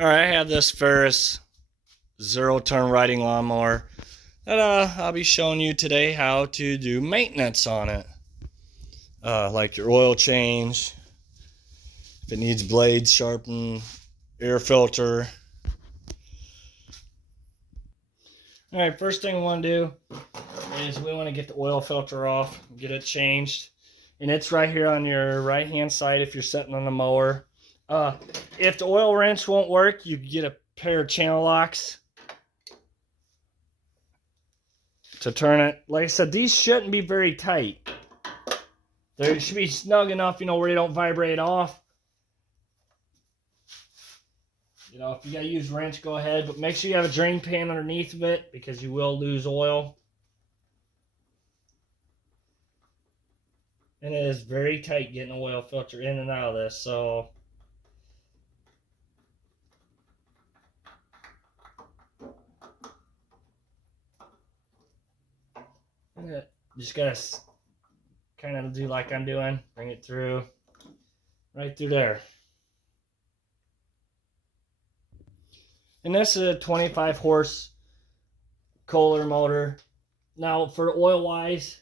Alright, I have this Ferris zero-turn riding lawnmower that I'll be showing you today how to do maintenance on it. Like your oil change, if it needs blades sharpened, air filter. Alright, first thing we want to do is we want to get the oil filter off, get it changed. And it's right here on your right hand side if you're sitting on the mower. If the oil wrench won't work, you get a pair of channel locks to turn it. Like I said, these shouldn't be very tight. They should be snug enough, where they don't vibrate off. If you gotta use wrench, go ahead, but make sure you have a drain pan underneath of it because you will lose oil. And it is very tight getting the oil filter in and out of this, so just gotta kind of do like I'm doing. Bring it through, right through there. And this is a 25 horse Kohler motor. Now for oil wise,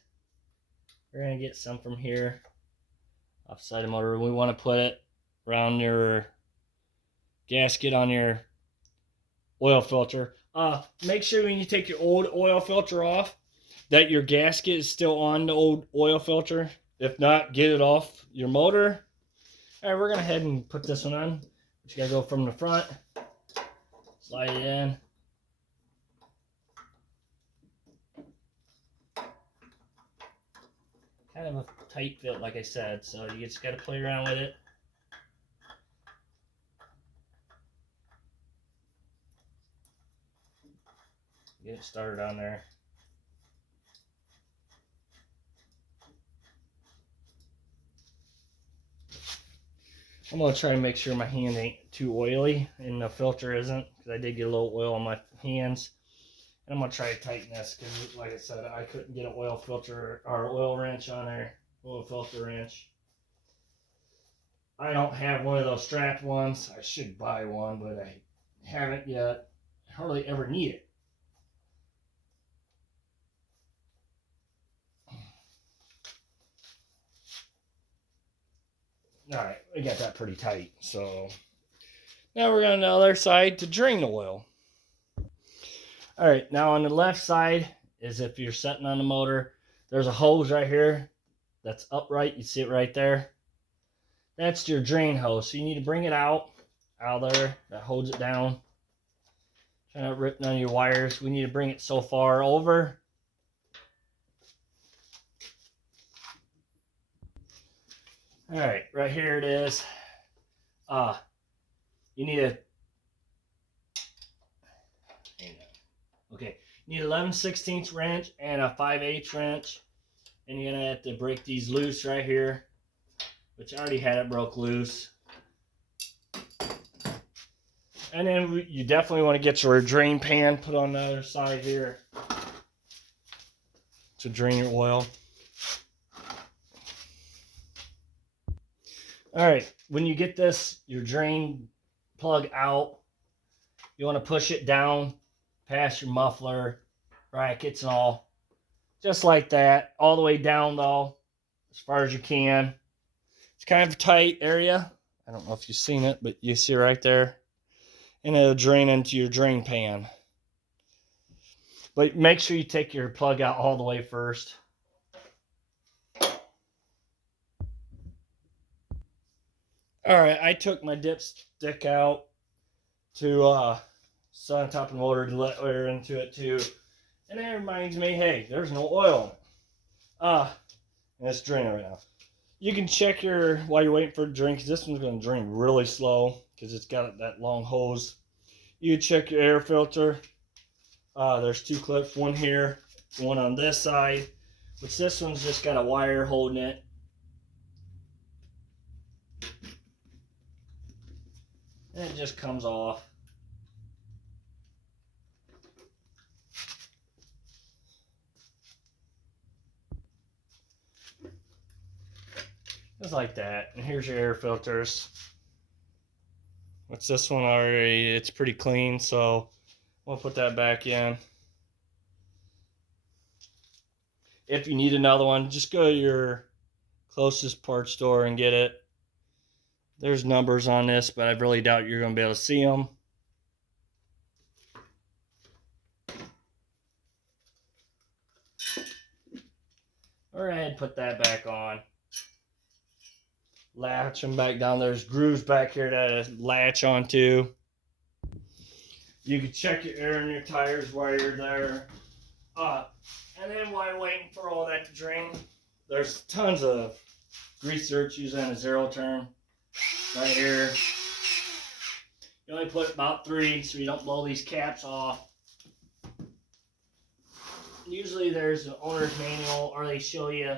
we're gonna get some from here, offside the motor. We want to put it around your gasket on your oil filter. Make sure when you take your old oil filter off that your gasket is still on the old oil filter. If not, get it off your motor. All right, we're gonna head and put this one on. But you gotta go from the front, slide it in. Kind of a tight fit, like I said, so you just gotta play around with it. Get it started on there. I'm going to try to make sure my hand ain't too oily and the filter isn't, because I did get a little oil on my hands. And I'm going to try to tighten this because, like I said, I couldn't get an oil filter or oil wrench on there, oil filter wrench. I don't have one of those strapped ones. I should buy one, but I haven't yet. I hardly ever need it. Alright, we got that pretty tight. So now we're on the other side to drain the oil. Alright, now on the left side is if you're sitting on the motor, there's a hose right here that's upright. You see it right there. That's your drain hose. So you need to bring it out of there. That holds it down. Try not rip none of your wires. We need to bring it so far over. Alright, right here it is. You need a you need 11/16 wrench and a 5/8 wrench. And you're gonna have to break these loose right here, which I already had it broke loose. And then you definitely want to get your drain pan put on the other side here to drain your oil. Alright, when you get this, your drain plug out, you want to push it down past your muffler, brackets and all. Just like that, all the way down though, as far as you can. It's kind of a tight area. I don't know if you've seen it, but you see right there. And it'll drain into your drain pan. But make sure you take your plug out all the way first. Alright, I took my dipstick out to set on top of the motor to let air into it too. And that reminds me, hey, there's no oil. And it's draining right now. You can check while you're waiting for it to drain, because this one's going to drain really slow because it's got that long hose. You check your air filter. There's two clips, one here, one on this side, which this one's just got a wire holding it. And it just comes off. Just like that. And here's your air filters. What's this one already? It's pretty clean, so we'll put that back in. If you need another one, just go to your closest parts store and get it. There's numbers on this, but I really doubt you're going to be able to see them. All right, put that back on. Latch them back down. There's grooves back here to latch onto. You can check your air in your tires while you're there. And then while you're waiting for all that to drain, there's tons of grease zerks using a zero turn right here. You only put about 3 so you don't blow these caps off. Usually there's an owner's manual, or they show you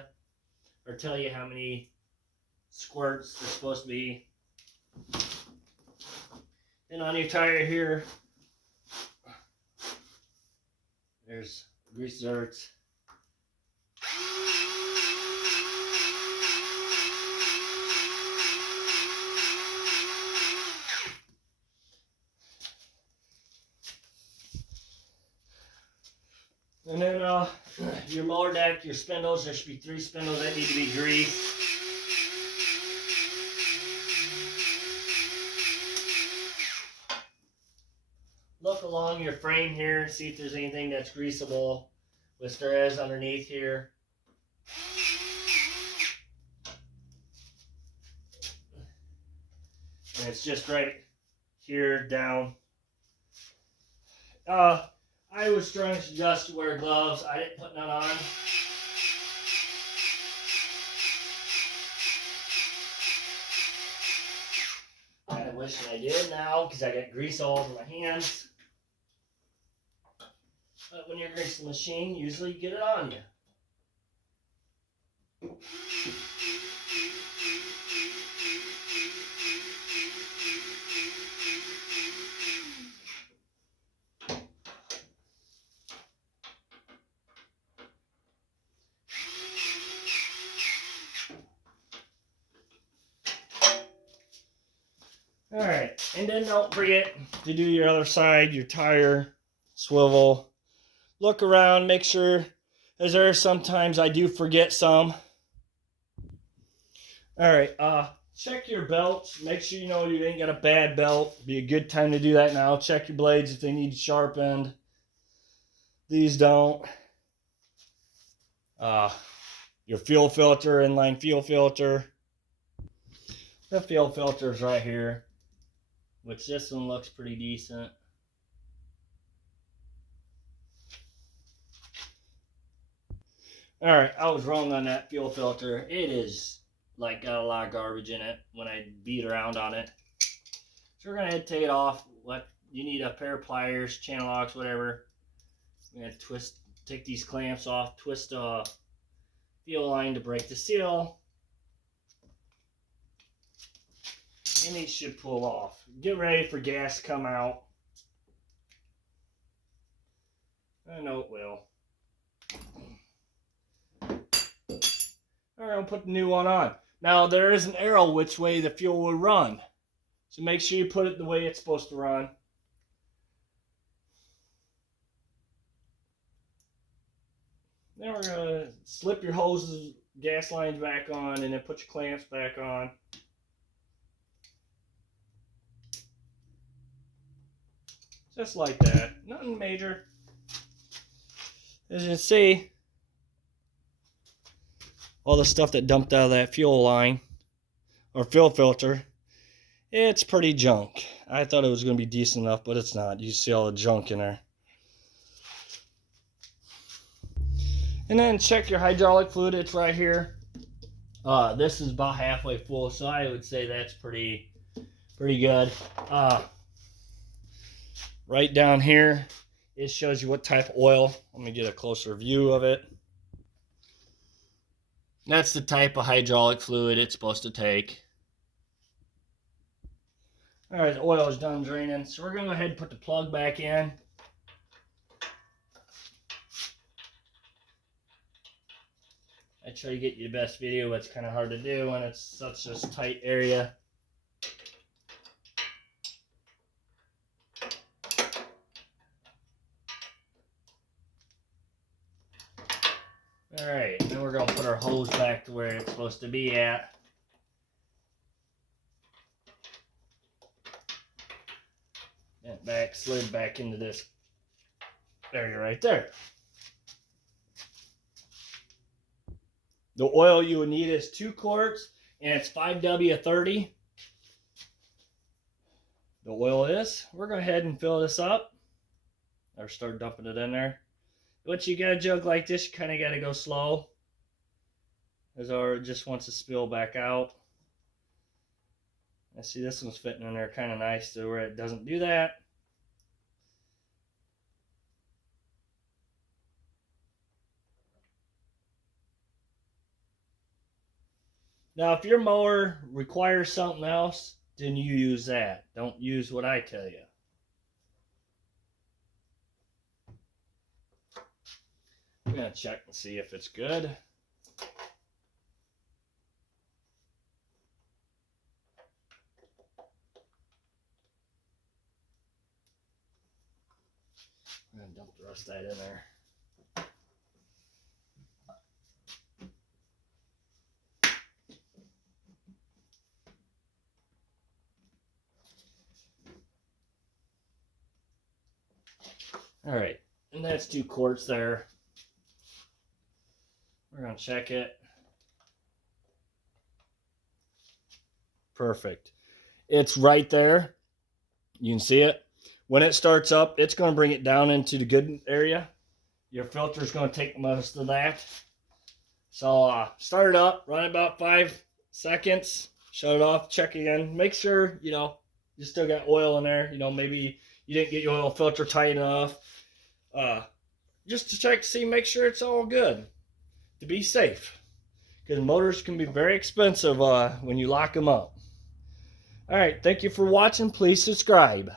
or tell you how many squirts they're supposed to be. And on your tire here, there's grease zerks. And then your mower deck, your spindles, there should be 3 spindles that need to be greased. Look along your frame here, see if there's anything that's greasable, which there is underneath here. And it's just right here down. I would strongly suggest to wear gloves. I didn't put none on. I wish I did now because I got grease all over my hands. But when you're greasing the machine, usually you get it on you. Alright, and then don't forget to do your other side, your tire, swivel. Look around, make sure, as there are sometimes I do forget some. Alright, check your belts. Make sure you know you ain't got a bad belt. Be a good time to do that now. Check your blades if they need sharpened. These don't. Your fuel filter, inline fuel filter. The fuel filter's right here, which this one looks pretty decent. Alright, I was wrong on that fuel filter. It is like got a lot of garbage in it when I beat around on it. So we're gonna head take it off. What you need a pair of pliers, channel locks, whatever. We're gonna take these clamps off, twist a fuel line to break the seal. And these should pull off. Get ready for gas to come out. I know it will. Alright, I'll put the new one on. Now, there is an arrow which way the fuel will run. So make sure you put it the way it's supposed to run. Then we're going to slip your hoses, gas lines back on, and then put your clamps back on. Just like that. Nothing major. As you can see, all the stuff that dumped out of that fuel line or fuel filter, it's pretty junk. I thought it was going to be decent enough, but it's not. You see all the junk in there. And then check your hydraulic fluid. It's right here. This is about halfway full, so I would say that's pretty good. Right down here, it shows you what type of oil. Let me get a closer view of it. That's the type of hydraulic fluid it's supposed to take. Alright, the oil is done draining, so we're going to go ahead and put the plug back in. I try to get you the best video, but it's kind of hard to do when it's such a tight area. Alright, then we're going to put our hose back to where it's supposed to be at. And back, slid back into this area right there. The oil you would need is 2 quarts, and it's 5W30. The oil is. We're going to go ahead and fill this up, or start dumping it in there. Once you got a jug like this, you kind of got to go slow, as it just wants to spill back out. I see this one's fitting in there kind of nice to where it doesn't do that. Now, if your mower requires something else, then you use that. Don't use what I tell you. I'm going to check and see if it's good. I'm going to dump the rest of that in there. All right, and that's 2 quarts there. We're going to check it. Perfect. It's right there. You can see it. When it starts up, it's going to bring it down into the good area. Your filter is going to take most of that. So start it up, run about 5 seconds, shut it off, check again. Make sure, you still got oil in there. Maybe you didn't get your oil filter tight enough. Just to check to see, make sure it's all good. To be safe. Because motors can be very expensive when you lock them up. Alright, thank you for watching. Please subscribe.